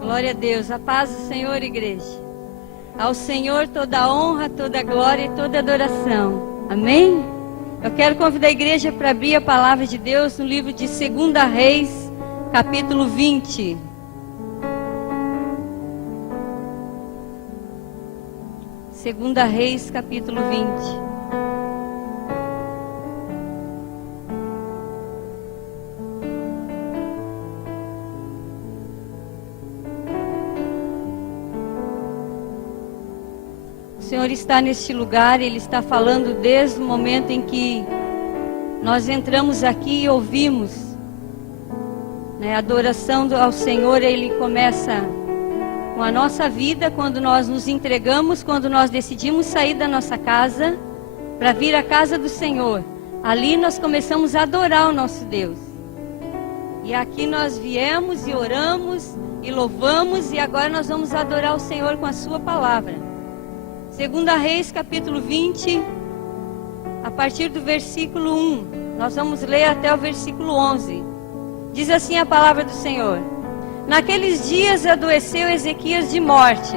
Glória a Deus, a paz do Senhor, igreja. Ao Senhor toda a honra, toda a glória e toda a adoração. Amém? Eu quero convidar a igreja para abrir a palavra de Deus no livro de 2 Reis, capítulo 20. Segunda Reis, capítulo 20. O Senhor está neste lugar, Ele está falando desde o momento em que nós entramos aqui e ouvimos, né, a adoração ao Senhor. Ele começa com a nossa vida, quando nós nos entregamos, quando nós decidimos sair da nossa casa para vir à casa do Senhor. Ali nós começamos a adorar o nosso Deus. E aqui nós viemos e oramos e louvamos, e agora nós vamos adorar o Senhor com a sua palavra. 2 Reis, capítulo 20, a partir do versículo 1, nós vamos ler até o versículo 11. Diz assim a palavra do Senhor: Naqueles dias adoeceu Ezequias de morte,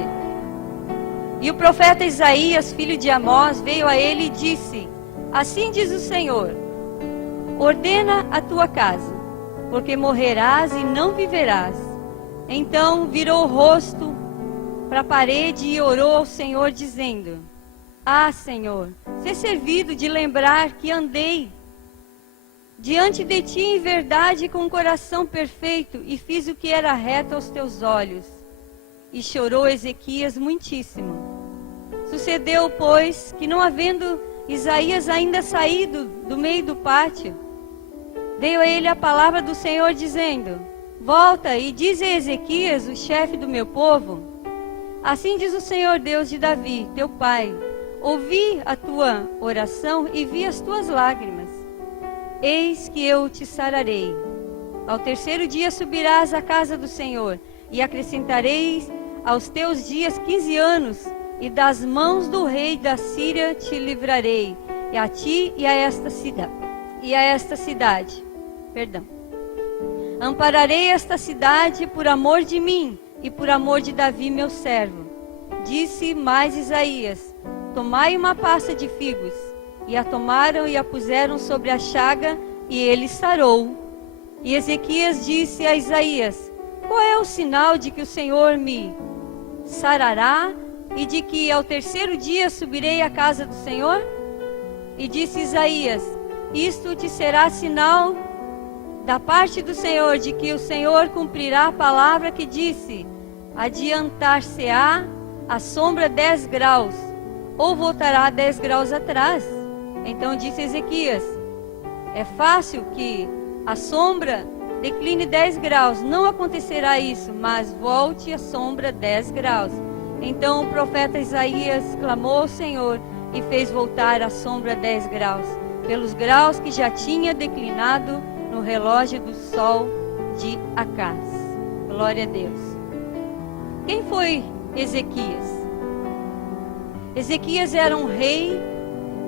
e o profeta Isaías, filho de Amós, veio a ele e disse: Assim diz o Senhor, ordena a tua casa, porque morrerás e não viverás. Então virou o rosto para a parede e orou ao Senhor, dizendo: Ah, Senhor, sê servido de lembrar que andei diante de ti em verdade com um coração perfeito, e fiz o que era reto aos teus olhos. E chorou Ezequias muitíssimo. Sucedeu, pois, que não havendo Isaías ainda saído do meio do pátio, veio a ele a palavra do Senhor, dizendo: Volta e dize a Ezequias, o chefe do meu povo: Assim diz o Senhor Deus de Davi, teu pai: Ouvi a tua oração e vi as tuas lágrimas. Eis que eu te sararei. Ao terceiro dia subirás à casa do Senhor, e acrescentareis aos teus dias 15 anos, e das mãos do rei da Síria te livrarei, e a ti e a esta cidade. Ampararei esta cidade por amor de mim, e por amor de Davi meu servo. Disse mais Isaías: Tomai uma pasta de figos. E a tomaram e a puseram sobre a chaga, e ele sarou. E Ezequias disse a Isaías: Qual é o sinal de que o Senhor me sarará, e de que ao terceiro dia subirei à casa do Senhor? E disse Isaías: Isto te será sinal da parte do Senhor, de que o Senhor cumprirá a palavra que disse: Adiantar-se-á a sombra 10 graus, ou voltará 10 graus atrás. Então disse Ezequias: É fácil que a sombra decline 10 graus, não acontecerá isso, mas volte a sombra 10 graus. Então o profeta Isaías clamou ao Senhor e fez voltar a sombra 10 graus, pelos graus que já tinha declinado no relógio do sol de Acaz. Glória a Deus. Quem foi Ezequias? Ezequias era um rei,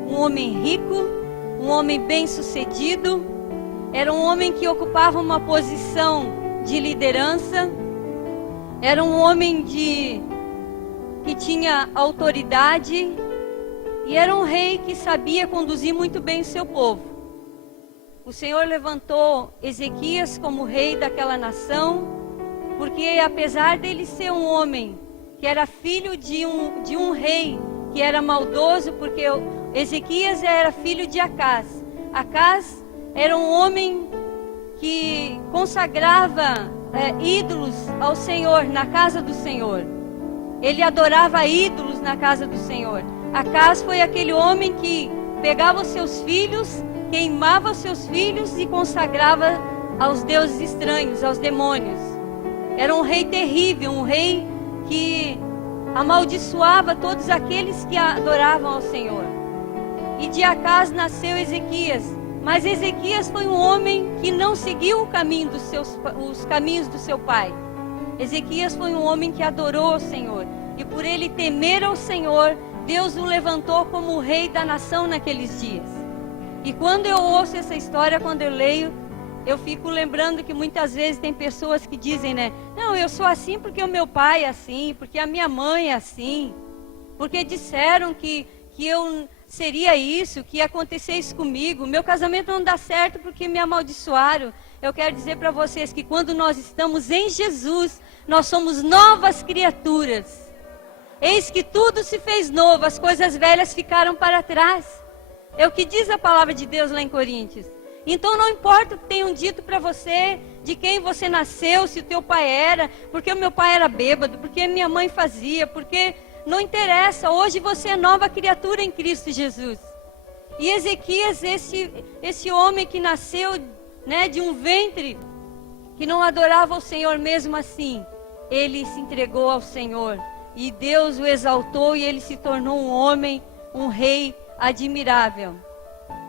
um homem rico, um homem bem-sucedido, era um homem que ocupava uma posição de liderança, era um homem que tinha autoridade, e era um rei que sabia conduzir muito bem o seu povo. O Senhor levantou Ezequias como rei daquela nação, porque apesar dele ser um homem que era filho de um rei que era maldoso, porque Ezequias era filho de Acaz. Acaz era um homem que consagrava ídolos ao Senhor, na casa do Senhor. Ele adorava ídolos na casa do Senhor. Acaz foi aquele homem que pegava os seus filhos, queimava os seus filhos e consagrava aos deuses estranhos, aos demônios. Era um rei terrível, um rei que amaldiçoava todos aqueles que adoravam ao Senhor. E de Acaz nasceu Ezequias. Mas Ezequias foi um homem que não seguiu os caminhos do seu pai. Ezequias foi um homem que adorou ao Senhor. E por ele temer ao Senhor, Deus o levantou como o rei da nação naqueles dias. E quando eu ouço essa história, quando eu leio, eu fico lembrando que muitas vezes tem pessoas que dizem, né? Não, eu sou assim porque o meu pai é assim, porque a minha mãe é assim, porque disseram que eu seria isso, que ia acontecer isso comigo, meu casamento não dá certo porque me amaldiçoaram. Eu quero dizer para vocês que quando nós estamos em Jesus, nós somos novas criaturas. Eis que tudo se fez novo, as coisas velhas ficaram para trás. É o que diz a palavra de Deus lá em Coríntios. Então não importa o que tenham dito para você, de quem você nasceu, se o teu pai era, porque o meu pai era bêbado, porque minha mãe fazia, porque não interessa, hoje você é nova criatura em Cristo Jesus. E Ezequias, esse homem que nasceu, né, de um ventre, que não adorava o Senhor mesmo assim, ele se entregou ao Senhor. E Deus o exaltou e ele se tornou um homem, um rei admirável.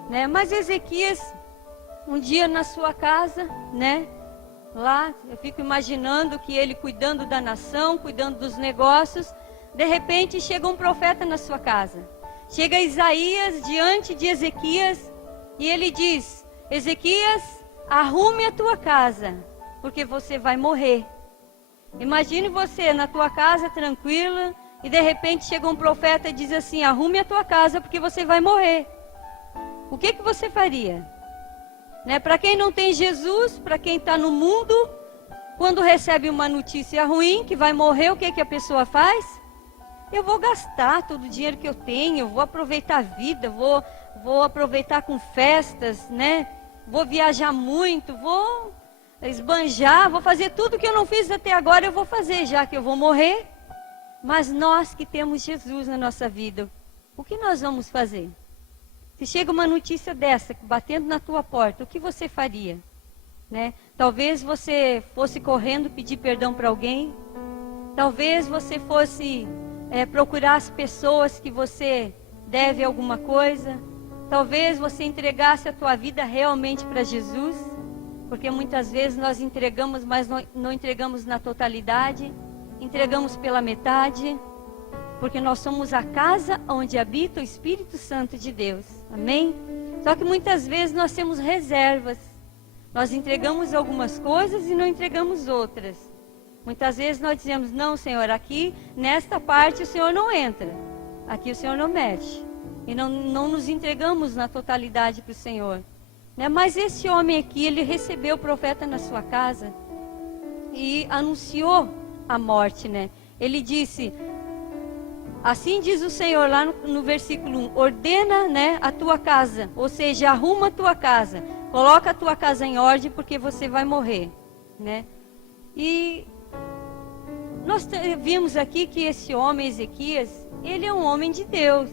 Né? Mas Ezequias, um dia na sua casa, né? Lá, eu fico imaginando que ele cuidando da nação, cuidando dos negócios. De repente chega um profeta na sua casa. Chega Isaías diante de Ezequias e ele diz: Ezequias, arrume a tua casa, porque você vai morrer. Imagine você na tua casa tranquila e de repente chega um profeta e diz assim: arrume a tua casa porque você vai morrer. O que você faria? Né? Para quem não tem Jesus, para quem está no mundo, quando recebe uma notícia ruim que vai morrer, o que a pessoa faz? Eu vou gastar todo o dinheiro que eu tenho, vou aproveitar a vida, vou aproveitar com festas, né? Vou viajar muito, vou esbanjar, vou fazer tudo que eu não fiz até agora, eu vou fazer, já que eu vou morrer. Mas nós que temos Jesus na nossa vida, o que nós vamos fazer? Se chega uma notícia dessa, batendo na tua porta, o que você faria? Né? Talvez você fosse correndo pedir perdão para alguém. Talvez você fosse procurar as pessoas que você deve alguma coisa. Talvez você entregasse a tua vida realmente para Jesus. Porque muitas vezes nós entregamos, mas não entregamos na totalidade. Entregamos pela metade. Porque nós somos a casa onde habita o Espírito Santo de Deus. Amém? Só que muitas vezes nós temos reservas. Nós entregamos algumas coisas e não entregamos outras. Muitas vezes nós dizemos: não, Senhor, aqui nesta parte o Senhor não entra. Aqui o Senhor não mexe. E não nos entregamos na totalidade para o Senhor. Né? Mas esse homem aqui, ele recebeu o profeta na sua casa e anunciou a morte, né? Ele disse: assim diz o Senhor lá no versículo 1, ordena, né, a tua casa, ou seja, arruma a tua casa, coloca a tua casa em ordem porque você vai morrer, né? E nós vimos aqui que esse homem, Ezequias, ele é um homem de Deus,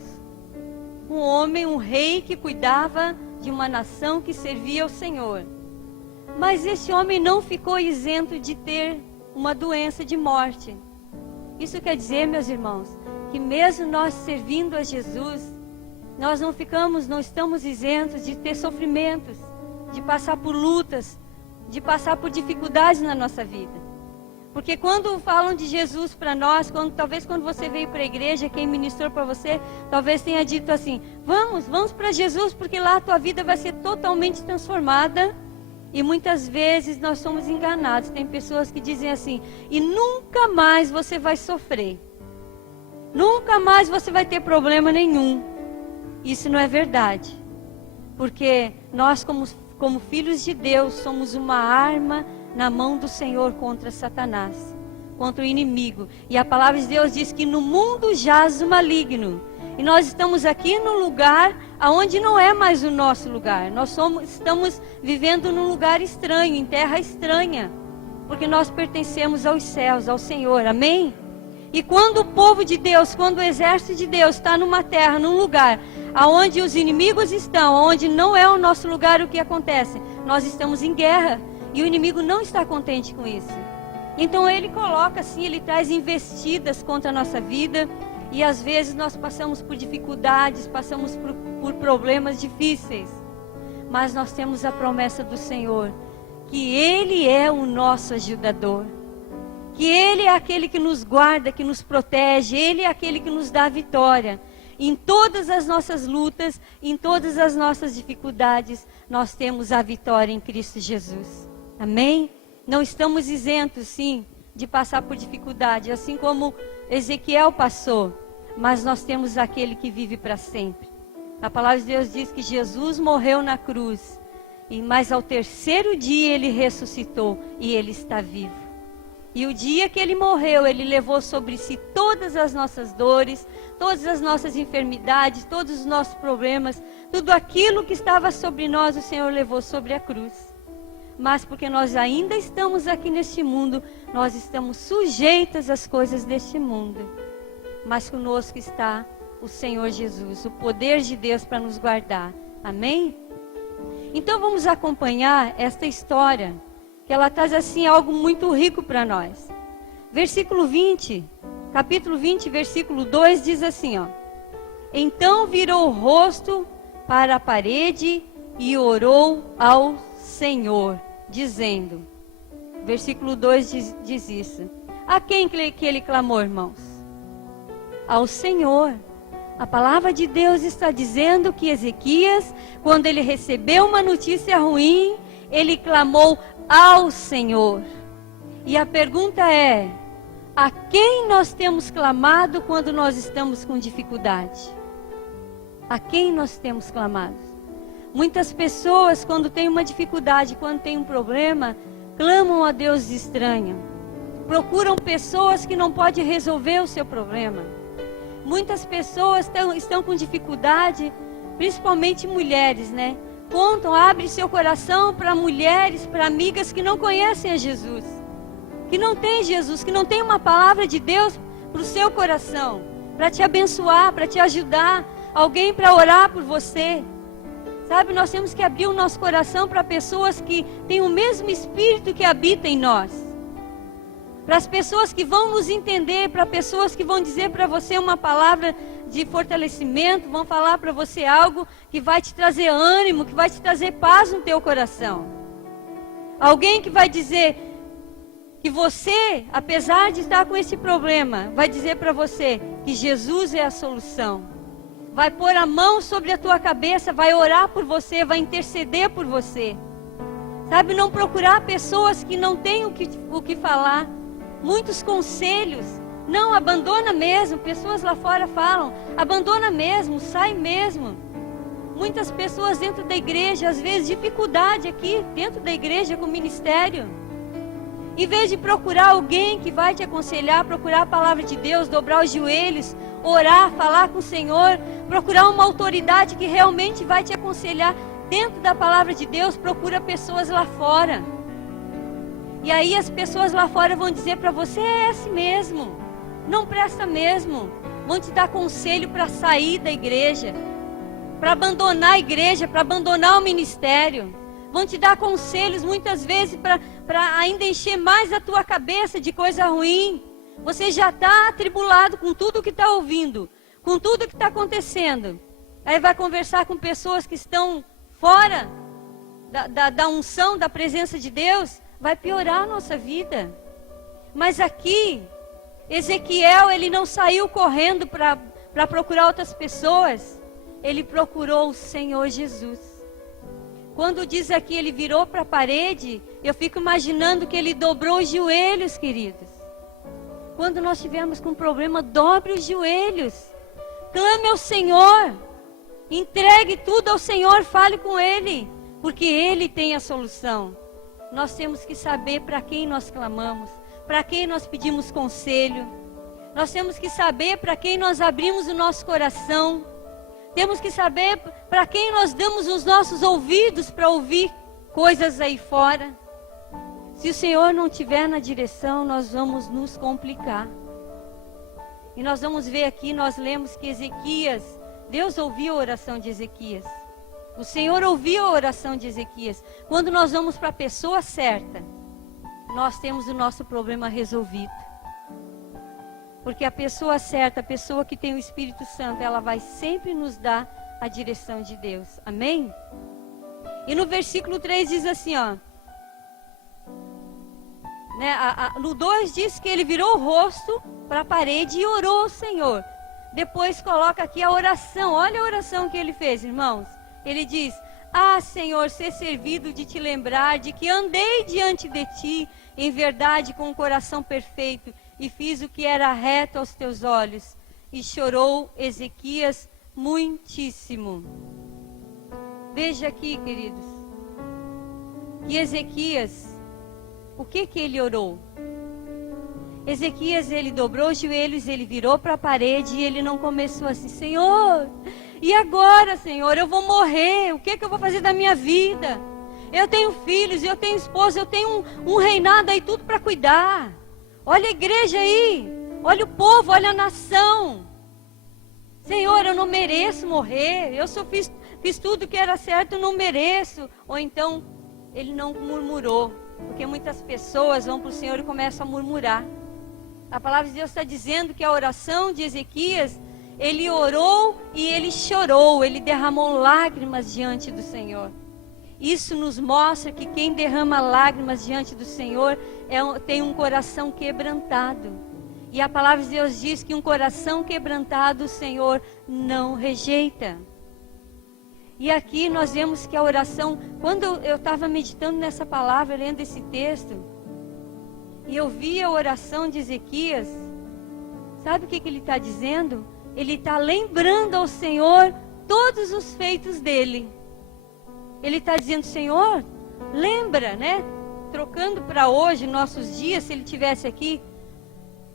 um homem, um rei que cuidava de uma nação que servia ao Senhor. Mas esse homem não ficou isento de ter uma doença de morte. Isso quer dizer, meus irmãos, que mesmo nós servindo a Jesus, nós não estamos isentos de ter sofrimentos, de passar por lutas, de passar por dificuldades na nossa vida. Porque quando falam de Jesus para nós, talvez quando você veio para a igreja, quem ministrou para você, talvez tenha dito assim: vamos para Jesus, porque lá a tua vida vai ser totalmente transformada. E muitas vezes nós somos enganados. Tem pessoas que dizem assim: e nunca mais você vai sofrer. Nunca mais você vai ter problema nenhum. Isso não é verdade. Porque nós, como filhos de Deus, somos uma arma na mão do Senhor contra Satanás, contra o inimigo. E a palavra de Deus diz que no mundo jaz o maligno. E nós estamos aqui num lugar onde não é mais o nosso lugar. Estamos vivendo num lugar estranho, em terra estranha. Porque nós pertencemos aos céus, ao Senhor. Amém? E quando o povo de Deus, quando o exército de Deus está numa terra, num lugar onde os inimigos estão, onde não é o nosso lugar, o que acontece? Nós estamos em guerra. E o inimigo não está contente com isso. Então ele coloca assim, ele traz investidas contra a nossa vida. E às vezes nós passamos por dificuldades, passamos por problemas difíceis. Mas nós temos a promessa do Senhor, que Ele é o nosso ajudador. Que Ele é aquele que nos guarda, que nos protege. Ele é aquele que nos dá a vitória. em todas as nossas lutas, em todas as nossas dificuldades, nós temos a vitória em Cristo Jesus. Amém? Não estamos isentos, sim, de passar por dificuldade, assim como Ezequiel passou, mas nós temos aquele que vive para sempre. A palavra de Deus diz que Jesus morreu na cruz, mas ao terceiro dia ele ressuscitou e ele está vivo. E o dia que ele morreu, ele levou sobre si todas as nossas dores, todas as nossas enfermidades, todos os nossos problemas, tudo aquilo que estava sobre nós, o Senhor levou sobre a cruz. Mas porque nós ainda estamos aqui neste mundo, nós estamos sujeitas às coisas deste mundo. Mas conosco está o Senhor Jesus, o poder de Deus para nos guardar. Amém? Então vamos acompanhar esta história, que ela traz assim algo muito rico para nós. Versículo 20, capítulo 20, versículo 2 diz assim, ó: Então virou o rosto para a parede e orou ao Senhor, dizendo, versículo 2 diz isso. A quem que ele clamou, irmãos? Ao Senhor. A palavra de Deus está dizendo que Ezequias, quando ele recebeu uma notícia ruim, ele clamou ao Senhor. E a pergunta é: a quem nós temos clamado quando nós estamos com dificuldade? A quem nós temos clamado? Muitas pessoas, quando têm uma dificuldade, quando têm um problema, clamam a Deus estranho. Procuram pessoas que não podem resolver o seu problema. Muitas pessoas estão com dificuldade, principalmente mulheres, né? Contam, abrem seu coração para mulheres, para amigas que não conhecem a Jesus, que não têm Jesus, que não têm uma palavra de Deus para o seu coração, para te abençoar, para te ajudar, alguém para orar por você. Sabe, nós temos que abrir o nosso coração para pessoas que têm o mesmo Espírito que habita em nós. Para as pessoas que vão nos entender, para pessoas que vão dizer para você uma palavra de fortalecimento, vão falar para você algo que vai te trazer ânimo, que vai te trazer paz no teu coração. Alguém que vai dizer que você, apesar de estar com esse problema, vai dizer para você que Jesus é a solução. Vai pôr a mão sobre a tua cabeça, vai orar por você, vai interceder por você. Sabe, não procurar pessoas que não têm o que falar. Muitos conselhos, não, abandona mesmo, pessoas lá fora falam, abandona mesmo, sai mesmo. Muitas pessoas dentro da igreja, às vezes dificuldade aqui, dentro da igreja com o ministério. Em vez de procurar alguém que vai te aconselhar, procurar a palavra de Deus, dobrar os joelhos, orar, falar com o Senhor, procurar uma autoridade que realmente vai te aconselhar dentro da palavra de Deus, procura pessoas lá fora. E aí as pessoas lá fora vão dizer para você, é esse mesmo, não presta mesmo. Vão te dar conselho para sair da igreja, para abandonar a igreja, para abandonar o ministério. Vão te dar conselhos muitas vezes para ainda encher mais a tua cabeça de coisa ruim. Você já está atribulado com tudo que está ouvindo, com tudo que está acontecendo. Aí vai conversar com pessoas que estão fora da unção, da presença de Deus. Vai piorar a nossa vida. Mas aqui, Ezequiel, ele não saiu correndo para procurar outras pessoas. Ele procurou o Senhor Jesus. Quando diz aqui, ele virou para a parede, eu fico imaginando que ele dobrou os joelhos, queridos. Quando nós estivermos com um problema, dobre os joelhos. Clame ao Senhor. Entregue tudo ao Senhor, fale com Ele. Porque Ele tem a solução. Nós temos que saber para quem nós clamamos, para quem nós pedimos conselho. Nós temos que saber para quem nós abrimos o nosso coração. Temos que saber para quem nós damos os nossos ouvidos para ouvir coisas aí fora. Se o Senhor não estiver na direção, nós vamos nos complicar. E nós vamos ver aqui, nós lemos que Ezequias, Deus ouviu a oração de Ezequias. O Senhor ouviu a oração de Ezequias. Quando nós vamos para a pessoa certa, nós temos o nosso problema resolvido. Porque a pessoa certa, a pessoa que tem o Espírito Santo, ela vai sempre nos dar a direção de Deus. Amém? E no versículo 3 diz assim, ó. No 2 diz que ele virou o rosto para a parede e orou ao Senhor. Depois coloca aqui a oração. Olha a oração que ele fez, irmãos. Ele diz: ah, Senhor, ser servido de te lembrar de que andei diante de ti em verdade com o coração perfeito e fiz o que era reto aos teus olhos. E chorou Ezequias muitíssimo. Veja aqui, queridos, que Ezequias, o que ele orou? Ezequias, ele dobrou os joelhos, ele virou para a parede e ele não começou assim: Senhor, e agora, Senhor, eu vou morrer, o que eu vou fazer da minha vida? Eu tenho filhos, eu tenho esposa, eu tenho um reinado aí, tudo para cuidar. Olha a igreja aí, olha o povo, olha a nação. Senhor, eu não mereço morrer, eu só fiz tudo que era certo, eu não mereço. Ou então, ele não murmurou, porque muitas pessoas vão para o Senhor e começam a murmurar. A palavra de Deus está dizendo que a oração de Ezequias, ele orou e ele chorou, ele derramou lágrimas diante do Senhor. Isso nos mostra que quem derrama lágrimas diante do Senhor tem um coração quebrantado. E a palavra de Deus diz que um coração quebrantado o Senhor não rejeita. E aqui nós vemos que a oração, quando eu estava meditando nessa palavra, lendo esse texto, e eu vi a oração de Ezequias, sabe o que ele está dizendo? Ele está lembrando ao Senhor todos os feitos dele. Ele está dizendo: Senhor, lembra, né? Trocando para hoje, nossos dias, se ele estivesse aqui: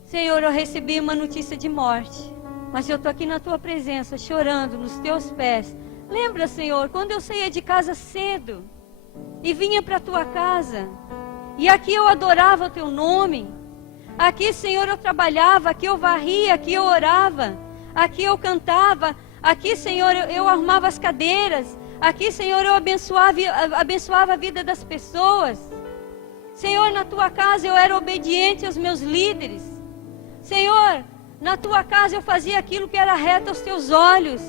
Senhor, eu recebi uma notícia de morte, mas eu estou aqui na tua presença, chorando nos teus pés. Lembra, Senhor, quando eu saía de casa cedo e vinha para a tua casa, e aqui eu adorava o teu nome, aqui, Senhor, eu trabalhava, aqui eu varria, aqui eu orava, aqui eu cantava, aqui, Senhor, eu arrumava as cadeiras, aqui, Senhor, eu abençoava a vida das pessoas. Senhor, na tua casa eu era obediente aos meus líderes. Senhor, na tua casa eu fazia aquilo que era reto aos teus olhos.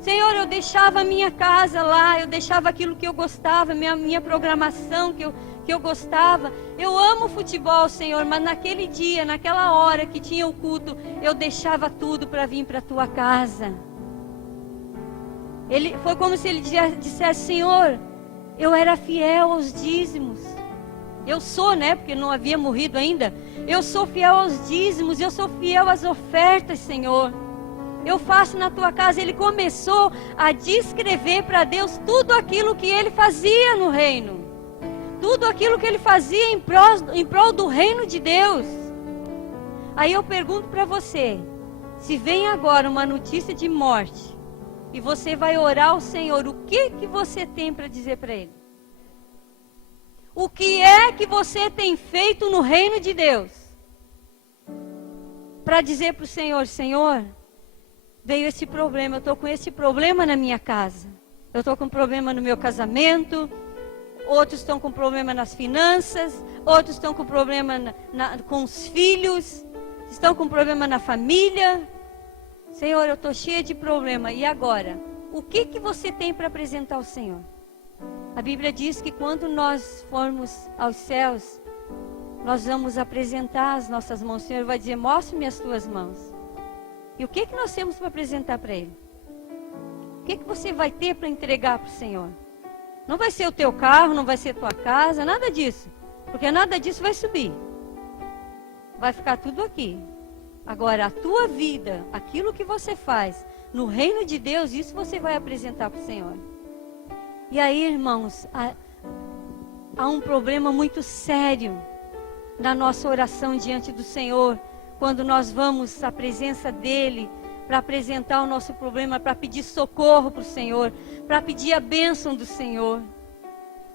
Senhor, eu deixava a minha casa lá, eu deixava aquilo que eu gostava, minha programação que eu gostava. Eu amo futebol, Senhor, mas naquele dia, naquela hora que tinha o culto, eu deixava tudo para vir para a tua casa. Foi como se ele dissesse: Senhor, eu era fiel aos dízimos. Eu sou, né? Porque não havia morrido ainda. Eu sou fiel aos dízimos, eu sou fiel às ofertas, Senhor. Eu faço na tua casa. Ele começou a descrever para Deus tudo aquilo que ele fazia no reino. Tudo aquilo que ele fazia em prol do reino de Deus. Aí eu pergunto para você: se vem agora uma notícia de morte, e você vai orar ao Senhor, o que você tem para dizer para Ele? O que é que você tem feito no reino de Deus? Para dizer para o Senhor: Senhor, veio esse problema, eu estou com esse problema na minha casa. Eu estou com problema no meu casamento. Outros estão com problema nas finanças. Outros estão com problema com os filhos. Estão com problema na família. Senhor, eu estou cheia de problema. E agora? O que você tem para apresentar ao Senhor? A Bíblia diz que quando nós formos aos céus, nós vamos apresentar as nossas mãos. O Senhor vai dizer: mostre-me as tuas mãos. E o que nós temos para apresentar para Ele? O que você vai ter para entregar para o Senhor? Não vai ser o teu carro, não vai ser a tua casa, nada disso. Porque nada disso vai subir. Vai ficar tudo aqui. Agora, a tua vida, aquilo que você faz no reino de Deus, isso você vai apresentar para o Senhor. E aí, irmãos, há um problema muito sério na nossa oração diante do Senhor, quando nós vamos à presença dEle, para apresentar o nosso problema, para pedir socorro para o Senhor, para pedir a bênção do Senhor.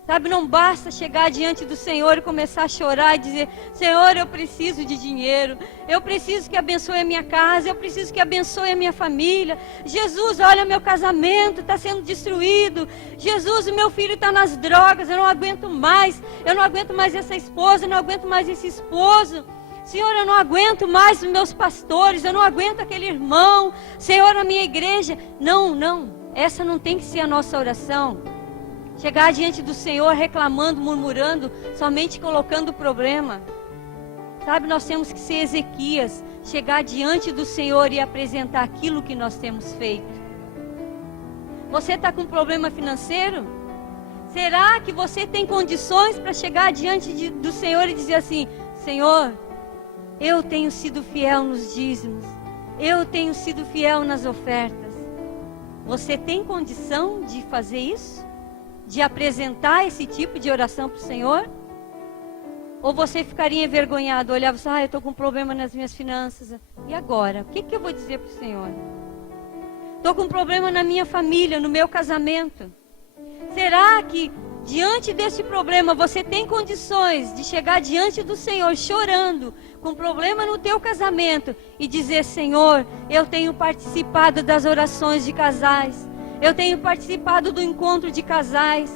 Sabe, não basta chegar diante do Senhor e começar a chorar e dizer: Senhor, eu preciso de dinheiro, eu preciso que abençoe a minha casa, eu preciso que abençoe a minha família. Jesus, olha, meu casamento está sendo destruído. Jesus, o meu filho está nas drogas, eu não aguento mais essa esposa, eu não aguento mais esse esposo. Senhor, eu não aguento mais os meus pastores, eu não aguento aquele irmão. Senhor, a minha igreja. Não, essa não tem que ser a nossa oração. Chegar diante do Senhor reclamando, murmurando, somente colocando o problema. Sabe, nós temos que ser Ezequias, chegar diante do Senhor e apresentar aquilo que nós temos feito. Você está com problema financeiro? Será que você tem condições para chegar diante do Senhor e dizer assim: Senhor, eu tenho sido fiel nos dízimos, eu tenho sido fiel nas ofertas. Você tem condição de fazer isso? De apresentar esse tipo de oração para o Senhor? Ou você ficaria envergonhado, olhava assim: eu estou com um problema nas minhas finanças, e agora? O que eu vou dizer para o Senhor? Estou com um problema na minha família, no meu casamento. Será que diante desse problema você tem condições de chegar diante do Senhor chorando, com problema no teu casamento, e dizer: Senhor, eu tenho participado das orações de casais, eu tenho participado do encontro de casais,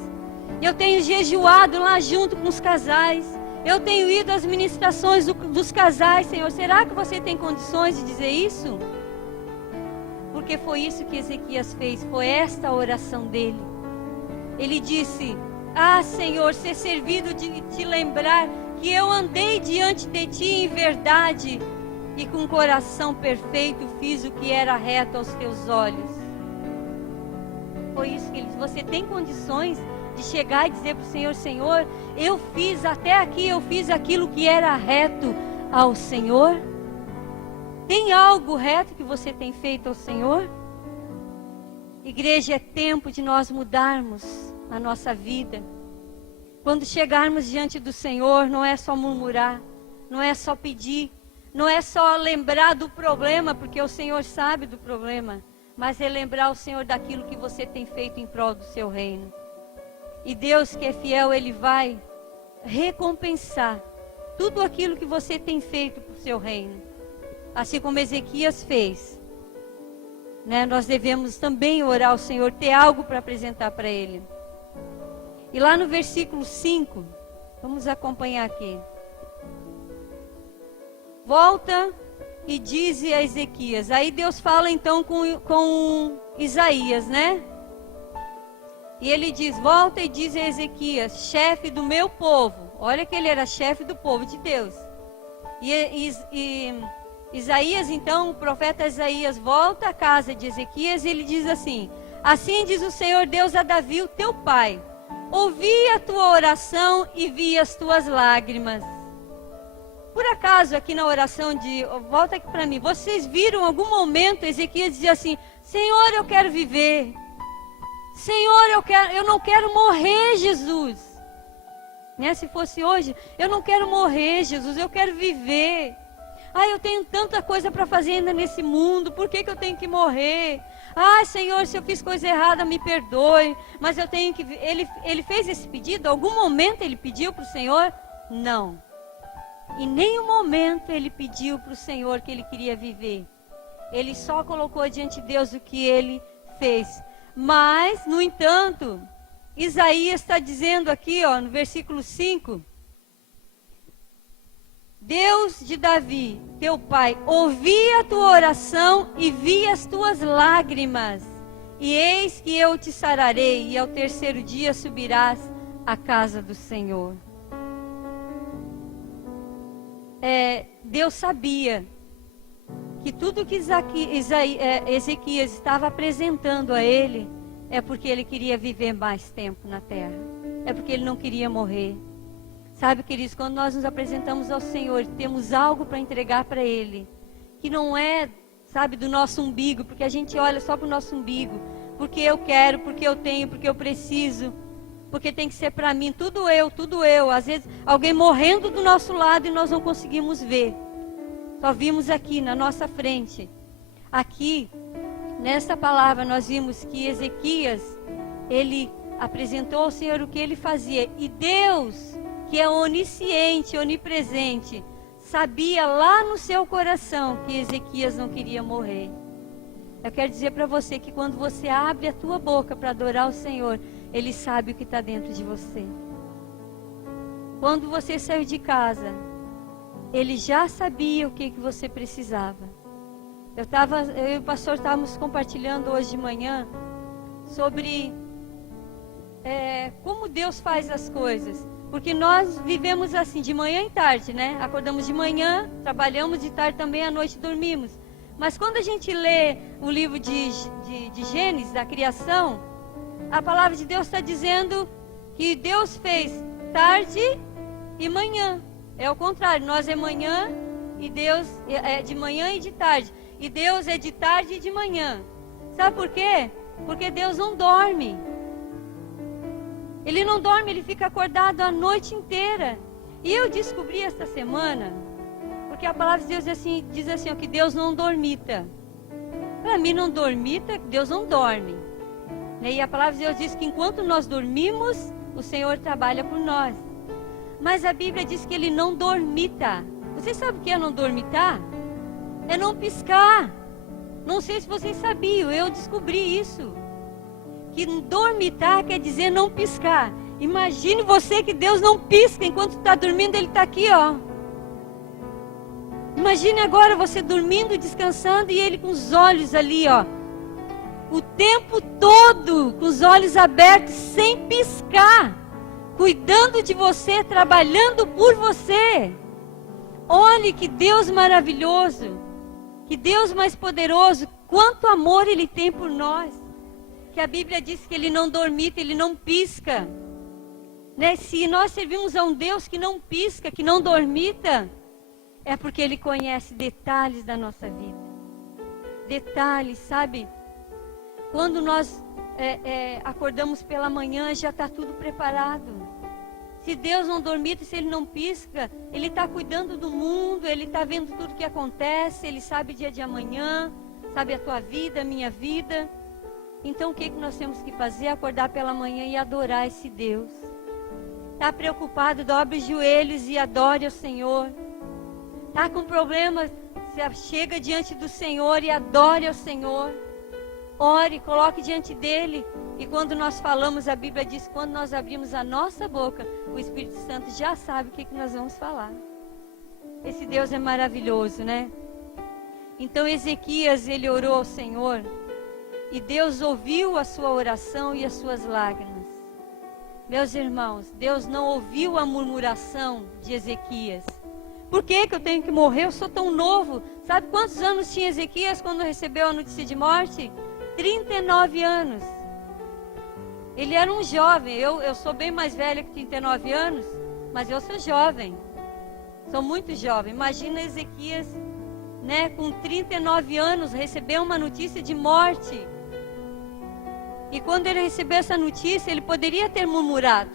eu tenho jejuado lá junto com os casais, eu tenho ido às ministrações dos casais, Senhor? Será que você tem condições de dizer isso? Porque foi isso que Ezequias fez, foi esta a oração dele. Ele disse: Senhor, ser servido de te lembrar que eu andei diante de ti em verdade e com coração perfeito fiz o que era reto aos teus olhos. Foi isso que ele disse. Você tem condições de chegar e dizer para o Senhor: Senhor, eu fiz até aqui, eu fiz aquilo que era reto ao Senhor? Tem algo reto que você tem feito ao Senhor? Igreja, é tempo de nós mudarmos a nossa vida. Quando chegarmos diante do Senhor, não é só murmurar, não é só pedir, não é só lembrar do problema, porque o Senhor sabe do problema, mas é lembrar o Senhor daquilo que você tem feito em prol do seu reino. E Deus, que é fiel, Ele vai recompensar tudo aquilo que você tem feito para o seu reino. Assim como Ezequias fez, né? Nós devemos também orar ao Senhor, ter algo para apresentar para Ele. E lá no versículo 5, vamos acompanhar aqui. Volta e diz a Ezequias. Aí Deus fala então com Isaías, né? E ele diz: volta e diz a Ezequias, chefe do meu povo. Olha que ele era chefe do povo de Deus. E Isaías, então, o profeta Isaías volta à casa de Ezequias e ele diz assim: assim diz o Senhor Deus a Davi, o teu pai: ouvi a tua oração e vi as tuas lágrimas. Por acaso, aqui na oração volta aqui para mim, vocês viram algum momento Ezequias dizer assim: Senhor, eu quero viver. Senhor, eu não quero morrer, Jesus. Né? Se fosse hoje, eu não quero morrer, Jesus, eu quero viver. Eu tenho tanta coisa para fazer ainda nesse mundo, por que eu tenho que morrer? Senhor, se eu fiz coisa errada, me perdoe, mas eu tenho que... Ele fez esse pedido? Algum momento ele pediu para o Senhor? Não. Em nenhum momento ele pediu para o Senhor que ele queria viver. Ele só colocou diante de Deus o que ele fez. Mas, no entanto, Isaías está dizendo aqui, no versículo 5... Deus de Davi, teu pai, ouvi a tua oração e vi as tuas lágrimas. E eis que eu te sararei, e ao terceiro dia subirás à casa do Senhor. Deus sabia que tudo que Ezequias estava apresentando a ele é porque ele queria viver mais tempo na terra. É porque ele não queria morrer. Sabe, queridos, quando nós nos apresentamos ao Senhor, temos algo para entregar para Ele, que não é, sabe, do nosso umbigo, porque a gente olha só para o nosso umbigo, porque eu quero, porque eu tenho, porque eu preciso, porque tem que ser para mim, tudo eu. Às vezes, alguém morrendo do nosso lado e nós não conseguimos ver, só vimos aqui na nossa frente. Aqui, nessa palavra, nós vimos que Ezequias, ele apresentou ao Senhor o que ele fazia, e Deus, que é onisciente, onipresente, sabia lá no seu coração que Ezequias não queria morrer. Eu quero dizer para você que quando você abre a tua boca para adorar o Senhor, Ele sabe o que está dentro de você. Quando você saiu de casa, Ele já sabia o que você precisava. Eu e o pastor estávamos compartilhando hoje de manhã sobre como Deus faz as coisas. Porque nós vivemos assim, de manhã e tarde, né? Acordamos de manhã, trabalhamos de tarde também, à noite dormimos. Mas quando a gente lê o livro de Gênesis, da criação, a palavra de Deus está dizendo que Deus fez tarde e manhã. É o contrário, nós é manhã e Deus é de manhã e de tarde. E Deus é de tarde e de manhã. Sabe por quê? Porque Deus não dorme. Ele não dorme, ele fica acordado a noite inteira. E eu descobri esta semana, porque a palavra de Deus diz assim, ó, que Deus não dormita. Para mim não dormita, Deus não dorme. E a palavra de Deus diz que enquanto nós dormimos, o Senhor trabalha por nós. Mas a Bíblia diz que ele não dormita. Você sabe o que é não dormitar? É não piscar. Não sei se vocês sabiam, eu descobri isso. Que dormitar quer dizer não piscar. Imagine você que Deus não pisca enquanto está dormindo, Ele está aqui, ó. Imagine agora você dormindo, descansando e Ele com os olhos ali, ó. O tempo todo, com os olhos abertos, sem piscar. Cuidando de você, trabalhando por você. Olhe que Deus maravilhoso. Que Deus mais poderoso. Quanto amor Ele tem por nós. Que a Bíblia diz que Ele não dormita, Ele não pisca. Né? Se nós servimos a um Deus que não pisca, que não dormita, é porque Ele conhece detalhes da nossa vida. Detalhes, sabe? Quando nós acordamos pela manhã, já está tudo preparado. Se Deus não dormita, se Ele não pisca, Ele está cuidando do mundo, Ele está vendo tudo que acontece, Ele sabe o dia de amanhã, sabe a tua vida, a minha vida. Então o que nós temos que fazer? Acordar pela manhã e adorar esse Deus. Está preocupado? Dobre os joelhos e adore ao Senhor. Está com problemas? Chega diante do Senhor e adore ao Senhor. Ore, coloque diante dEle. E quando nós falamos, a Bíblia diz que quando nós abrimos a nossa boca, o Espírito Santo já sabe o que nós vamos falar. Esse Deus é maravilhoso, né? Então Ezequias, ele orou ao Senhor. E Deus ouviu a sua oração e as suas lágrimas. Meus irmãos, Deus não ouviu a murmuração de Ezequias. Por que eu tenho que morrer? Eu sou tão novo. Sabe quantos anos tinha Ezequias quando recebeu a notícia de morte? 39 anos. Ele era um jovem. Eu sou bem mais velha que 39 anos, mas eu sou jovem. Sou muito jovem. Imagina Ezequias, né, com 39 anos, recebeu uma notícia de morte. E quando ele recebeu essa notícia, ele poderia ter murmurado.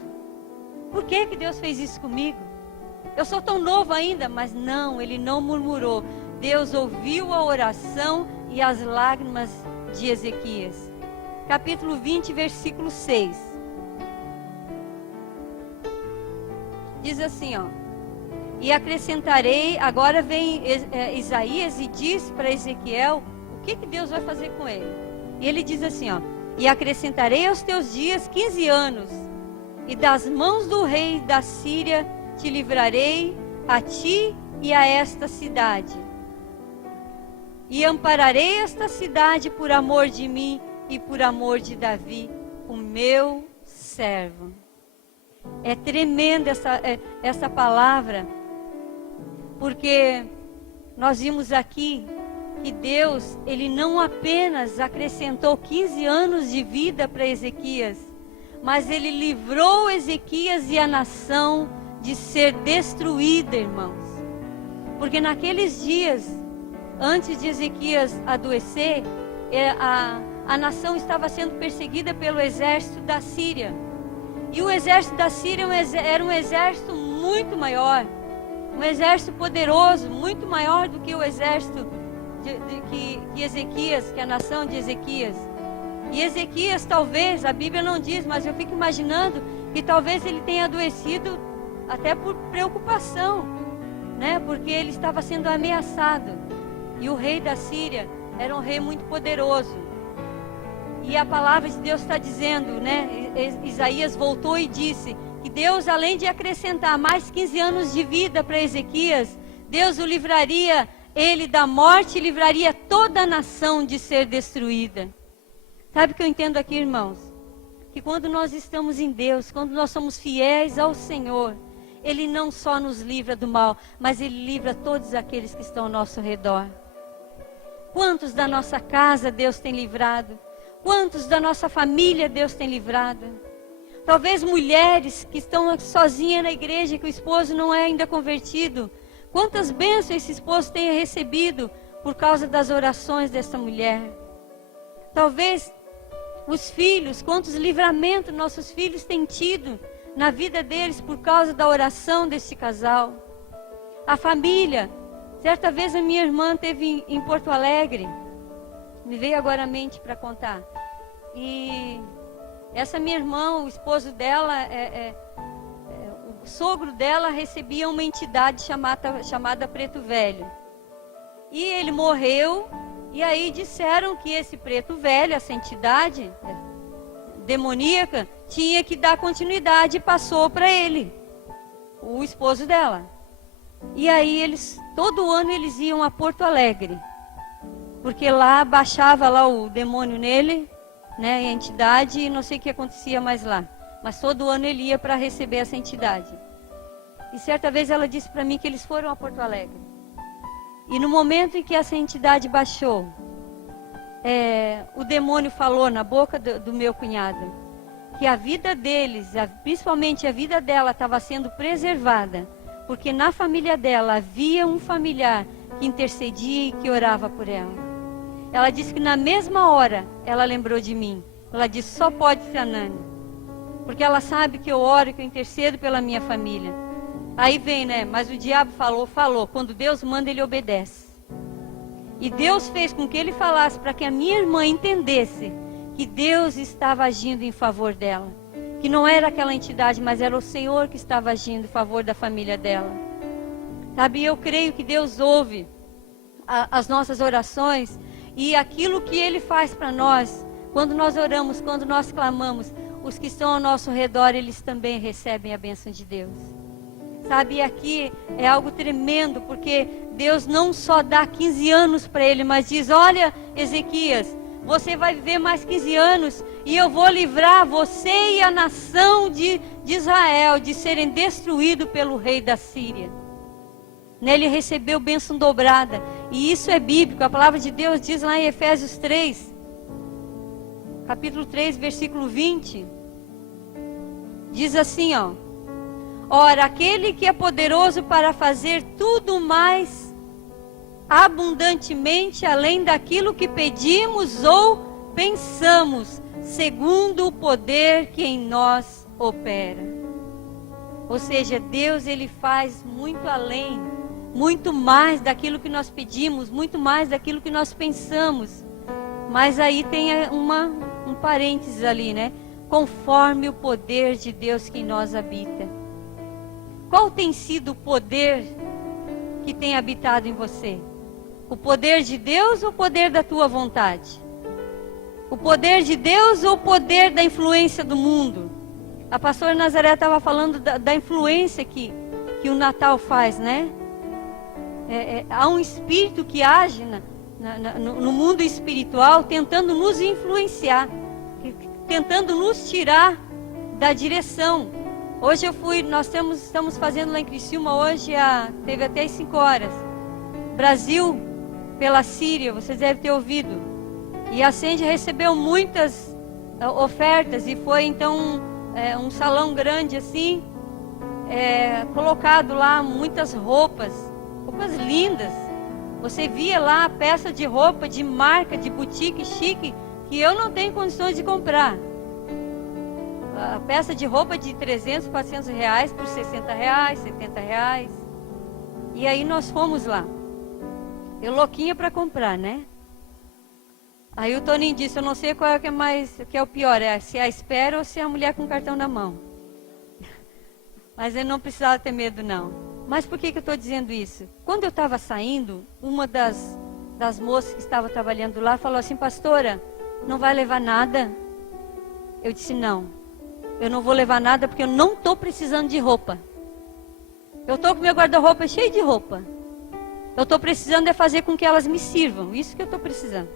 Por que Deus fez isso comigo? Eu sou tão novo ainda, mas não, ele não murmurou. Deus ouviu a oração e as lágrimas de Ezequias. Capítulo 20, versículo 6. Diz assim, ó. E acrescentarei, agora vem Isaías e diz para Ezequiel, o que Deus vai fazer com ele? E ele diz assim, ó. E acrescentarei aos teus dias 15 anos, e das mãos do rei da Síria te livrarei, a ti e a esta cidade. E ampararei esta cidade por amor de mim e por amor de Davi, o meu servo. É tremenda essa palavra, porque nós vimos aqui que Deus, Ele não apenas acrescentou 15 anos de vida para Ezequias, mas Ele livrou Ezequias e a nação de ser destruída, irmãos. Porque naqueles dias, antes de Ezequias adoecer, a nação estava sendo perseguida pelo exército da Síria. E o exército da Síria era um exército muito maior, um exército poderoso, muito maior do que o exército que Ezequias, que a nação de Ezequias. E Ezequias talvez, a Bíblia não diz, mas eu fico imaginando que talvez ele tenha adoecido até por preocupação, né? Porque ele estava sendo ameaçado. E o rei da Síria era um rei muito poderoso. E a palavra de Deus está dizendo, né? Isaías voltou e disse que Deus, além de acrescentar mais 15 anos de vida para Ezequias, Deus o livraria, ele da morte, livraria toda a nação de ser destruída. Sabe o que eu entendo aqui, irmãos? que quando nós estamos em Deus, quando nós somos fiéis ao Senhor, Ele não só nos livra do mal, mas Ele livra todos aqueles que estão ao nosso redor. Quantos da nossa casa Deus tem livrado? Quantos da nossa família Deus tem livrado? Talvez mulheres que estão sozinhas na igreja, que o esposo não é ainda convertido. Quantas bênçãos esse esposo tenha recebido por causa das orações dessa mulher? Talvez os filhos, quantos livramentos nossos filhos têm tido na vida deles por causa da oração desse casal. A família, certa vez a minha irmã esteve em Porto Alegre, me veio agora à mente para contar. E essa minha irmã, o esposo dela, o sogro dela recebia uma entidade chamada Preto Velho. E ele morreu, e aí disseram que esse Preto Velho, essa entidade demoníaca, tinha que dar continuidade e passou para ele, o esposo dela. E aí todo ano eles iam a Porto Alegre, porque lá baixava lá o demônio nele, né, a entidade, e não sei o que acontecia mais lá. Mas todo ano ele ia para receber essa entidade. E certa vez ela disse para mim que eles foram a Porto Alegre. E no momento em que essa entidade baixou, o demônio falou na boca do meu cunhado que a vida deles, principalmente a vida dela, estava sendo preservada, porque na família dela havia um familiar que intercedia e que orava por ela. Ela disse que na mesma hora ela lembrou de mim. Ela disse: só pode ser a Nani, porque ela sabe que eu oro, que eu intercedo pela minha família. Aí vem, né? Mas o diabo falou. Quando Deus manda, ele obedece. E Deus fez com que ele falasse para que a minha irmã entendesse que Deus estava agindo em favor dela. Que não era aquela entidade, mas era o Senhor que estava agindo em favor da família dela. Sabe, eu creio que Deus ouve as nossas orações. E aquilo que Ele faz para nós, quando nós oramos, quando nós clamamos, os que estão ao nosso redor, eles também recebem a bênção de Deus. Sabe, aqui é algo tremendo, porque Deus não só dá 15 anos para ele, mas diz: olha, Ezequias, você vai viver mais 15 anos e eu vou livrar você e a nação de Israel de serem destruídos pelo rei da Síria. Ele recebeu bênção dobrada, e isso é bíblico. A palavra de Deus diz lá em Efésios 3, capítulo 3, versículo 20, diz assim, ó: ora, aquele que é poderoso para fazer tudo mais abundantemente além daquilo que pedimos ou pensamos, segundo o poder que em nós opera. Ou seja, Deus, Ele faz muito além, muito mais daquilo que nós pedimos, muito mais daquilo que nós pensamos. Mas aí tem um parênteses ali, né? Conforme o poder de Deus que em nós habita. Qual tem sido o poder que tem habitado em você? O poder de Deus ou o poder da tua vontade? O poder de Deus ou o poder da influência do mundo? A pastora Nazaré estava falando da influência que o Natal faz, né? Há um espírito que age no mundo espiritual, tentando nos influenciar, tentando nos tirar da direção. Hoje nós estamos fazendo lá em Criciúma, hoje teve até as 5 horas. Brasil pela Síria, vocês devem ter ouvido. E a Ascende recebeu muitas ofertas, e foi então um salão grande assim, colocado lá muitas roupas lindas. Você via lá a peça de roupa, de marca, de boutique chique, que eu não tenho condições de comprar. A peça de roupa de 300, 400 reais por 60 reais, 70 reais. E aí nós fomos lá. Eu louquinha para comprar, né? Aí o Toninho disse: eu não sei qual que é o pior, se é a espera ou se é a mulher com o cartão na mão. Mas ele não precisava ter medo, não. Mas por que eu estou dizendo isso? Quando eu estava saindo, uma das moças que estava trabalhando lá falou assim: pastora, não vai levar nada? Eu disse: não, eu não vou levar nada porque eu não estou precisando de roupa. Eu estou com meu guarda-roupa cheio de roupa. Eu estou precisando fazer com que elas me sirvam. Isso que eu estou precisando.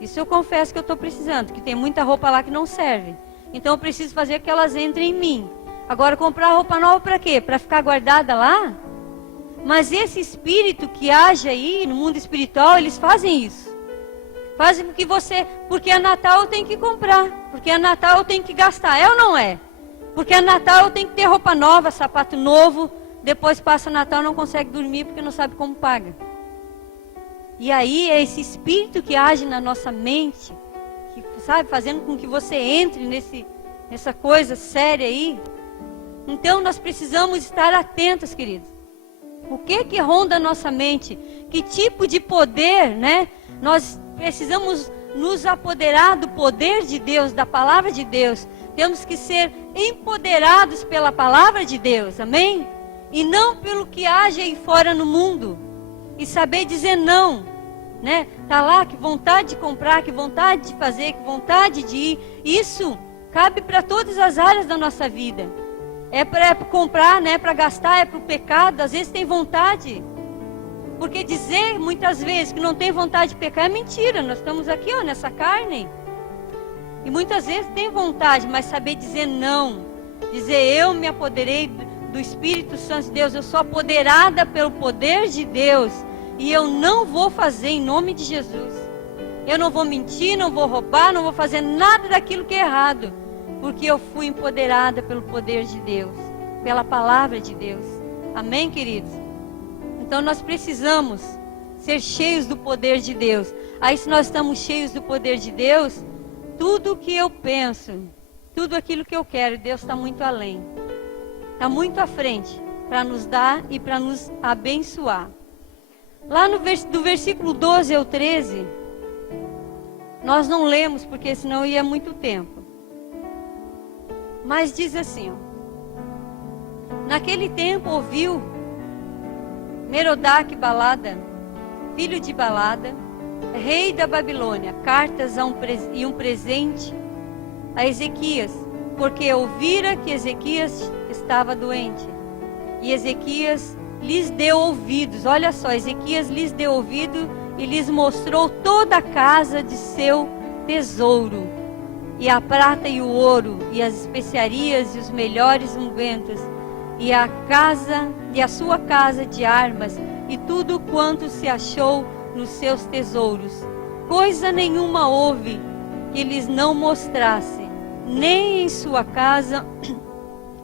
Isso eu confesso que eu estou precisando, que tem muita roupa lá que não serve. Então eu preciso fazer que elas entrem em mim. Agora, comprar roupa nova para quê? Para ficar guardada lá? Mas esse espírito que age aí no mundo espiritual, eles fazem isso. Fazem com que você... Porque é Natal, eu tenho que comprar. Porque é Natal, eu tenho que gastar. É ou não é? Porque é Natal, eu tenho que ter roupa nova, sapato novo. Depois passa Natal, não consegue dormir porque não sabe como paga. E aí é esse espírito que age na nossa mente, que, sabe, fazendo com que você entre nessa coisa séria aí. Então nós precisamos estar atentos, queridos. O que ronda a nossa mente? Que tipo de poder, né? Nós precisamos nos apoderar do poder de Deus, da palavra de Deus. Temos que ser empoderados pela palavra de Deus, amém? E não pelo que age aí fora no mundo. E saber dizer não, né? Tá lá, que vontade de comprar, que vontade de fazer, que vontade de ir. Isso cabe para todas as áreas da nossa vida. É para comprar, né? Para gastar, é para o pecado. Às vezes tem vontade. Porque dizer muitas vezes que não tem vontade de pecar é mentira. Nós estamos aqui, ó, nessa carne. E muitas vezes tem vontade, mas saber dizer não. Dizer, eu me apoderei do Espírito Santo de Deus. Eu sou apoderada pelo poder de Deus. E eu não vou fazer em nome de Jesus. Eu não vou mentir, não vou roubar, não vou fazer nada daquilo que é errado. Porque eu fui empoderada pelo poder de Deus. Pela palavra de Deus. Amém, queridos? Então nós precisamos ser cheios do poder de Deus. Aí se nós estamos cheios do poder de Deus, tudo o que eu penso, tudo aquilo que eu quero, Deus está muito além. Está muito à frente para nos dar e para nos abençoar. Lá do versículo 12 ao 13, nós não lemos porque senão ia muito tempo. Mas diz assim, ó, naquele tempo ouviu Merodach Balada, filho de Balada, rei da Babilônia, cartas e um presente a Ezequias, porque ouvira que Ezequias estava doente. E Ezequias lhes deu ouvidos. Olha só, Ezequias lhes deu ouvido e lhes mostrou toda a casa de seu tesouro, e a prata e o ouro, e as especiarias e os melhores ungüentos, e a sua casa de armas, e tudo quanto se achou nos seus tesouros. Coisa nenhuma houve que lhes não mostrasse, nem em sua casa,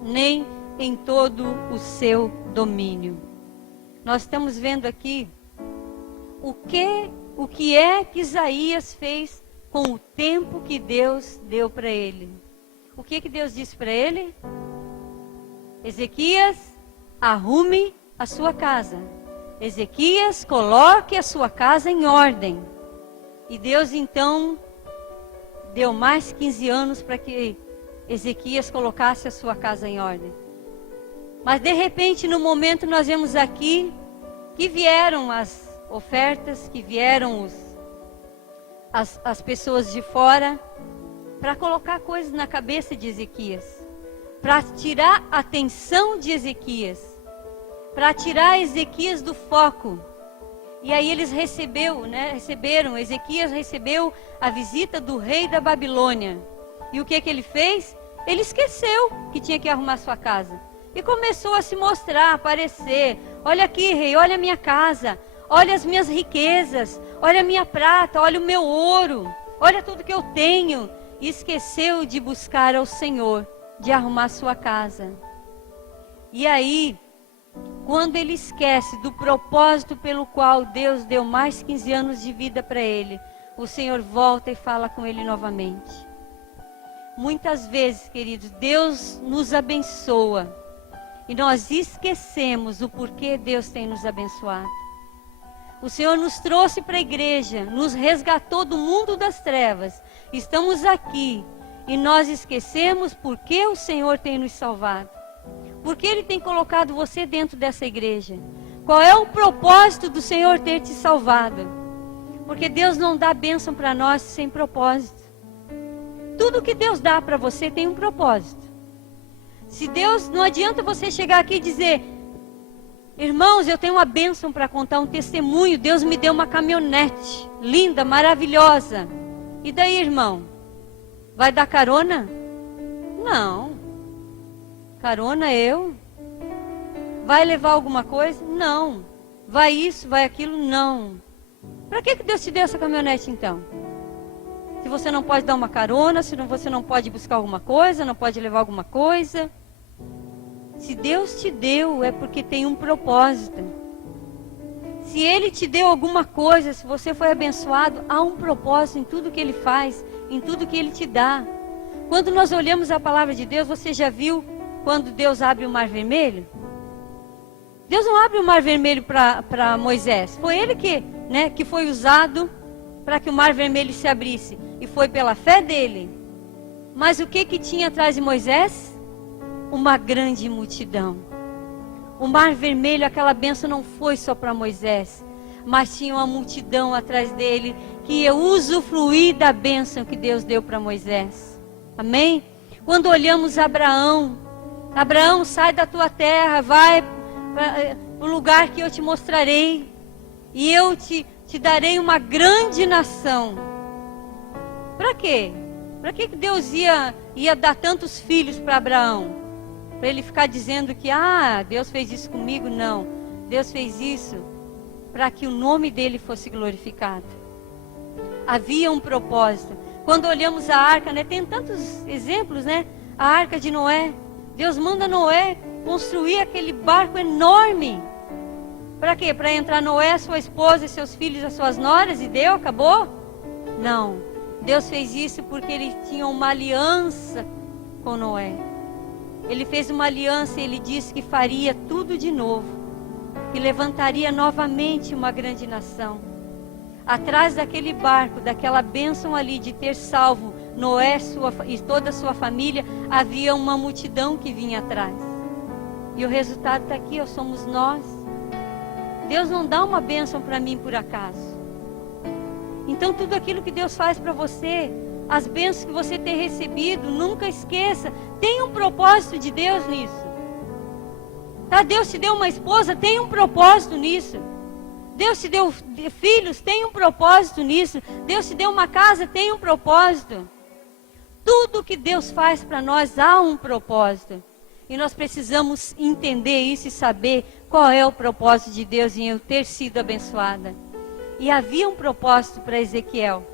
nem em todo o seu domínio. Nós estamos vendo aqui o que é que Isaías fez com o tempo que Deus deu para ele. O que Deus disse para ele? Ezequias, arrume a sua casa. Ezequias, coloque a sua casa em ordem. E Deus então deu mais 15 anos para que Ezequias colocasse a sua casa em ordem. Mas de repente, no momento, nós vemos aqui que vieram as ofertas, que vieram as pessoas de fora para colocar coisas na cabeça de Ezequias, para tirar a atenção de Ezequias, para tirar Ezequias do foco. E aí eles receberam, Ezequias recebeu a visita do rei da Babilônia. E o que ele fez? Ele esqueceu que tinha que arrumar sua casa. E começou a se mostrar, a aparecer. Olha aqui, rei, olha a minha casa. Olha as minhas riquezas. Olha a minha prata, olha o meu ouro. Olha tudo que eu tenho. E esqueceu de buscar ao Senhor, de arrumar sua casa. E aí, quando ele esquece do propósito pelo qual Deus deu mais 15 anos de vida para ele, o Senhor volta e fala com ele novamente. Muitas vezes, queridos, Deus nos abençoa e nós esquecemos o porquê Deus tem nos abençoado. O Senhor nos trouxe para a igreja, nos resgatou do mundo das trevas. Estamos aqui e nós esquecemos porque o Senhor tem nos salvado. Porque Ele tem colocado você dentro dessa igreja. Qual é o propósito do Senhor ter te salvado? Porque Deus não dá bênção para nós sem propósito. Tudo que Deus dá para você tem um propósito. Se Deus, não adianta você chegar aqui e dizer: irmãos, eu tenho uma bênção para contar, um testemunho. Deus me deu uma caminhonete linda, maravilhosa. E daí, irmão? Vai dar carona? Não. Carona eu? Vai levar alguma coisa? Não. Vai isso, vai aquilo? Não. Para que Deus te deu essa caminhonete então? Se você não pode dar uma carona, se você não pode buscar alguma coisa, não pode levar alguma coisa. Se Deus te deu, é porque tem um propósito. Se Ele te deu alguma coisa, se você foi abençoado, há um propósito em tudo que Ele faz, em tudo que Ele te dá. Quando nós olhamos a palavra de Deus, você já viu quando Deus abre o mar vermelho? Deus não abre o mar vermelho para Moisés. Foi Ele que foi usado para que o mar vermelho se abrisse. E foi pela fé dele. Mas o que tinha atrás de Moisés? Uma grande multidão. O mar vermelho, aquela bênção não foi só para Moisés, mas tinha uma multidão atrás dele que ia usufruir da bênção que Deus deu para Moisés. Amém? Quando olhamos Abraão, Abraão, sai da tua terra, vai para o lugar que eu te mostrarei, e eu te darei uma grande nação. Para quê? Para que Deus ia dar tantos filhos para Abraão? Para ele ficar dizendo que, Deus fez isso comigo? Não. Deus fez isso para que o nome dele fosse glorificado. Havia um propósito. Quando olhamos a arca, tem tantos exemplos, A arca de Noé. Deus manda Noé construir aquele barco enorme. Para quê? Para entrar Noé, sua esposa e seus filhos, as suas noras, e deu? Acabou? Não. Deus fez isso porque ele tinha uma aliança com Noé. Ele fez uma aliança e ele disse que faria tudo de novo. Que levantaria novamente uma grande nação. Atrás daquele barco, daquela bênção ali de ter salvo Noé e toda a sua família, havia uma multidão que vinha atrás. E o resultado está aqui, somos nós. Deus não dá uma bênção para mim por acaso. Então tudo aquilo que Deus faz para você, as bênçãos que você tem recebido, nunca esqueça, tem um propósito de Deus nisso. Deus te deu uma esposa, tem um propósito nisso. Deus te deu filhos, tem um propósito nisso. Deus te deu uma casa, tem um propósito. Tudo que Deus faz para nós há um propósito. E nós precisamos entender isso e saber qual é o propósito de Deus em eu ter sido abençoada. E havia um propósito para Ezequiel.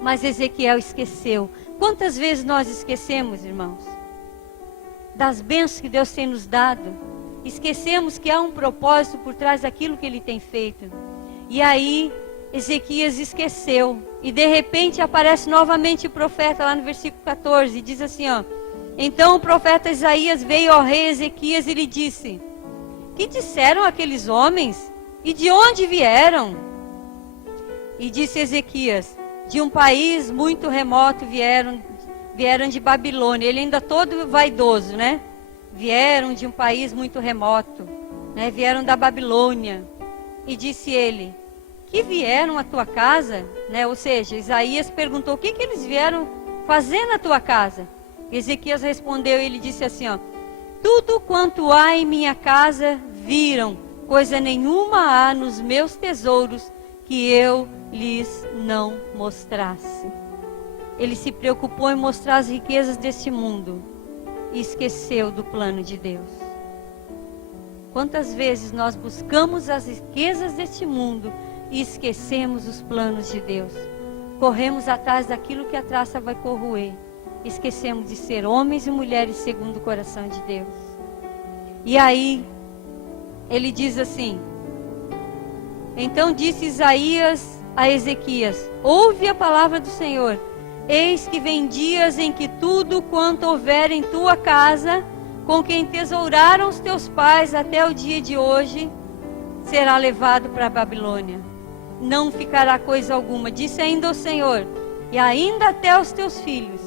Mas Ezequiel esqueceu. Quantas vezes nós esquecemos, irmãos? Das bênçãos que Deus tem nos dado. Esquecemos que há um propósito por trás daquilo que Ele tem feito. E aí, Ezequias esqueceu. E de repente aparece novamente o profeta lá no versículo 14. E diz assim, Então o profeta Isaías veio ao rei Ezequias e lhe disse: Que disseram aqueles homens? E de onde vieram? E disse Ezequias: De um país muito remoto vieram de Babilônia. Ele ainda todo vaidoso, Vieram de um país muito remoto, Vieram da Babilônia. E disse ele: Que vieram à tua casa? Ou seja, Isaías perguntou: O que eles vieram fazer na tua casa? Ezequias respondeu e ele disse assim, Tudo quanto há em minha casa viram, coisa nenhuma há nos meus tesouros que eu lhes não mostrasse. Ele se preocupou em mostrar as riquezas deste mundo e esqueceu do plano de Deus. Quantas vezes nós buscamos as riquezas deste mundo e esquecemos os planos de Deus? Corremos atrás daquilo que a traça vai corroer. Esquecemos de ser homens e mulheres segundo o coração de Deus. E aí, ele diz assim: Então disse Isaías a Ezequias: Ouve a palavra do Senhor. Eis que vem dias em que tudo quanto houver em tua casa, com quem tesouraram os teus pais até o dia de hoje, será levado para a Babilônia. Não ficará coisa alguma. Disse ainda o Senhor: E ainda até os teus filhos,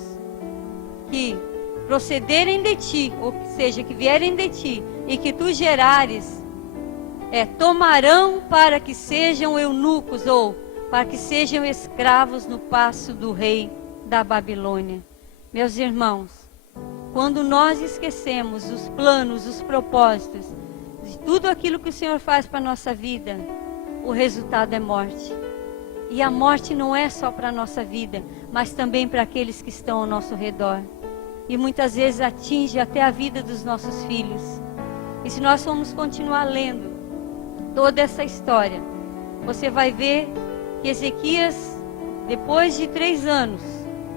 que procederem de ti, ou seja, que vierem de ti, e que tu gerares, tomarão para que sejam eunucos, ou para que sejam escravos no paço do rei da Babilônia. Meus irmãos, quando nós esquecemos os planos, os propósitos, de tudo aquilo que o Senhor faz para a nossa vida, o resultado é morte. E a morte não é só para a nossa vida, mas também para aqueles que estão ao nosso redor. E muitas vezes atinge até a vida dos nossos filhos. E se nós formos continuar lendo toda essa história, você vai ver que Ezequias, depois de 3 anos,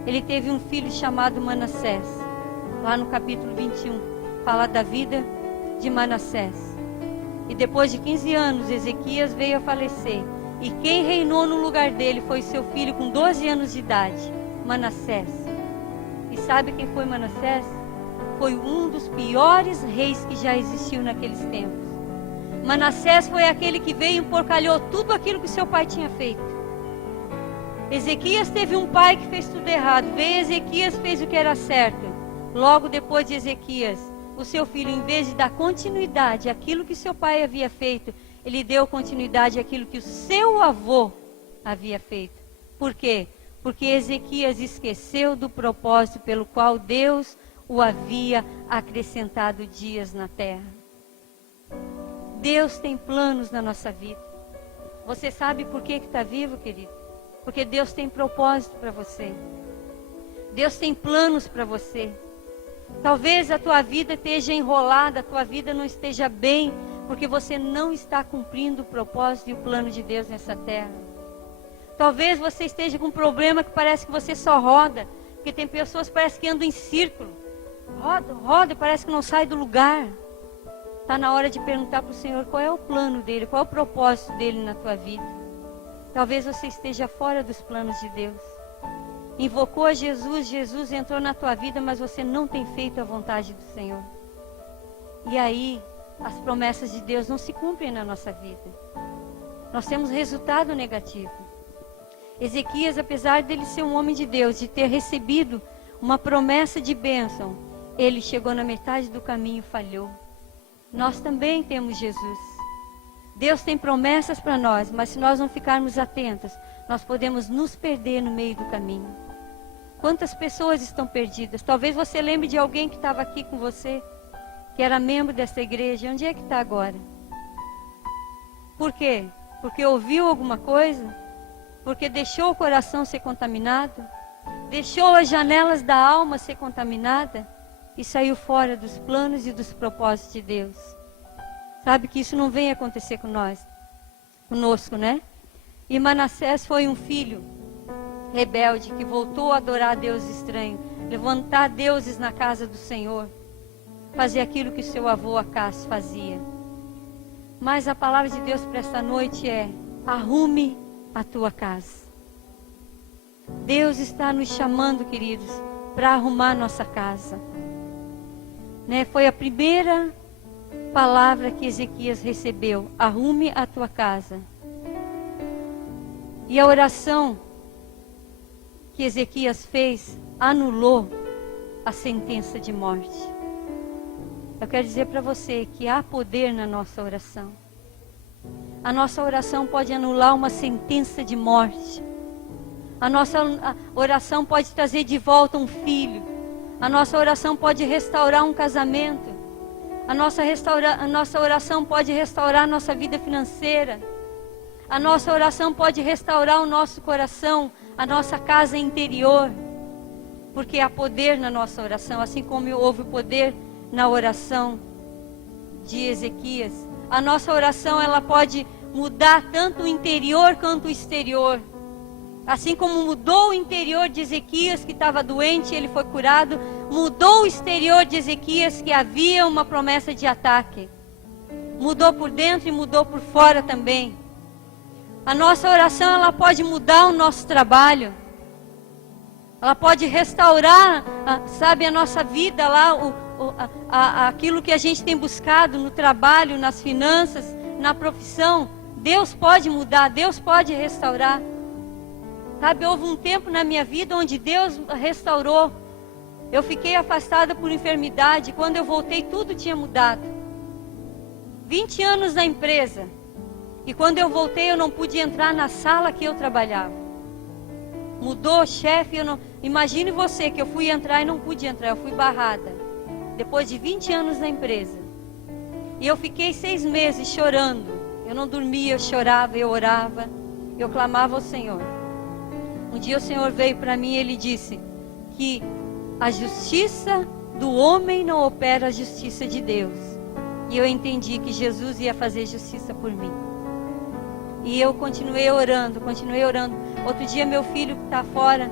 ele teve um filho chamado Manassés. Lá no capítulo 21, fala da vida de Manassés. E depois de 15 anos, Ezequias veio a falecer. E quem reinou no lugar dele foi seu filho com 12 anos de idade, Manassés. E sabe quem foi Manassés? Foi um dos piores reis que já existiu naqueles tempos. Manassés foi aquele que veio e emporcalhou tudo aquilo que seu pai tinha feito. Ezequias teve um pai que fez tudo errado. Veio Ezequias, fez o que era certo. Logo depois de Ezequias, o seu filho, em vez de dar continuidade àquilo que seu pai havia feito, ele deu continuidade àquilo que o seu avô havia feito. Por quê? Porque Ezequias esqueceu do propósito pelo qual Deus o havia acrescentado dias na terra. Deus tem planos na nossa vida. Você sabe por que está vivo, querido? Porque Deus tem propósito para você. Deus tem planos para você. Talvez a tua vida esteja enrolada, a tua vida não esteja bem, porque você não está cumprindo o propósito e o plano de Deus nessa terra. Talvez você esteja com um problema que parece que você só roda, porque tem pessoas que parece que andam em círculo. Roda e parece que não sai do lugar. Está na hora de perguntar para o Senhor qual é o plano dele, qual é o propósito dele na tua vida. Talvez você esteja fora dos planos de Deus. Invocou a Jesus, Jesus entrou na tua vida, mas você não tem feito a vontade do Senhor. E aí, as promessas de Deus não se cumprem na nossa vida. Nós temos resultado negativo. Ezequias, apesar dele ser um homem de Deus, de ter recebido uma promessa de bênção, ele chegou na metade do caminho e falhou. Nós também temos Jesus. Deus tem promessas para nós, mas se nós não ficarmos atentos, nós podemos nos perder no meio do caminho. Quantas pessoas estão perdidas? Talvez você lembre de alguém que estava aqui com você, que era membro dessa igreja. Onde é que está agora? Por quê? Porque ouviu alguma coisa? Porque deixou o coração ser contaminado? Deixou as janelas da alma ser contaminada? E saiu fora dos planos e dos propósitos de Deus. Sabe que isso não vem acontecer conosco, né? E Manassés foi um filho rebelde que voltou a adorar a Deus estranho, levantar deuses na casa do Senhor, fazer aquilo que seu avô Acás fazia. Mas a palavra de Deus para esta noite é: arrume a tua casa. Deus está nos chamando, queridos, para arrumar nossa casa. Né? Foi a primeira palavra que Ezequias recebeu: arrume a tua casa. E a oração que Ezequias fez anulou a sentença de morte. Eu quero dizer para você que há poder na nossa oração. A nossa oração pode anular uma sentença de morte. A nossa oração pode trazer de volta um filho. A nossa oração pode restaurar um casamento. A nossa oração pode restaurar a nossa vida financeira. A nossa oração pode restaurar o nosso coração, a nossa casa interior. Porque há poder na nossa oração, assim como houve poder na oração de Ezequias. A nossa oração, ela pode mudar tanto o interior quanto o exterior. Assim como mudou o interior de Ezequias, que estava doente, ele foi curado, mudou o exterior de Ezequias, que havia uma promessa de ataque. Mudou por dentro e mudou por fora também. A nossa oração, ela pode mudar o nosso trabalho. Ela pode restaurar, sabe, a nossa vida lá, aquilo que a gente tem buscado no trabalho, nas finanças, na profissão. Deus pode mudar, Deus pode restaurar. Sabe, houve um tempo na minha vida onde Deus restaurou. Eu fiquei afastada por enfermidade. Quando eu voltei, tudo tinha mudado. 20 anos na empresa. E quando eu voltei, eu não pude entrar na sala que eu trabalhava. Mudou o chefe. Imagine você que eu fui entrar e não pude entrar. Eu fui barrada. Depois de 20 anos na empresa. E eu fiquei 6 meses chorando. Eu não dormia, eu chorava, eu orava. eu clamava ao Senhor. Um dia o Senhor veio para mim e Ele disse que a justiça do homem não opera a justiça de Deus. E eu entendi que Jesus ia fazer justiça por mim. E eu continuei orando. Outro dia meu filho que está fora,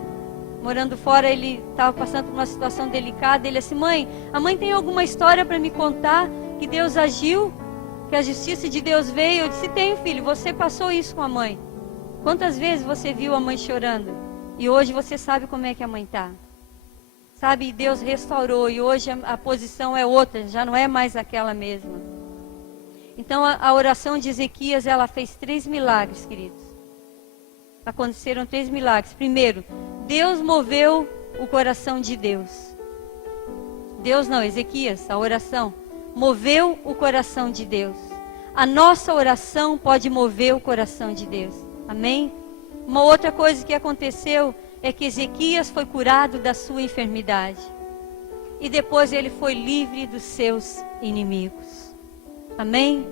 morando fora, ele estava passando por uma situação delicada. Ele disse: mãe, a mãe tem alguma história para me contar que Deus agiu, que a justiça de Deus veio? Eu disse: tenho, filho, você passou isso com a mãe. Quantas vezes você viu a mãe chorando? E hoje você sabe como é que a mãe está. Sabe, Deus restaurou e hoje a posição é outra, já não é mais aquela mesma. Então a oração de Ezequias, ela fez 3 milagres, queridos. Aconteceram 3 milagres. Primeiro, Deus moveu o coração de Deus. Ezequias, a oração, moveu o coração de Deus. A nossa oração pode mover o coração de Deus. Amém? Uma outra coisa que aconteceu é que Ezequias foi curado da sua enfermidade. E depois ele foi livre dos seus inimigos. Amém?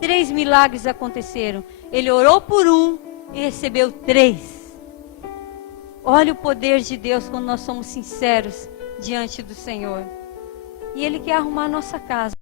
3 milagres aconteceram. Ele orou por um e recebeu 3. Olha o poder de Deus quando nós somos sinceros diante do Senhor. E Ele quer arrumar a nossa casa.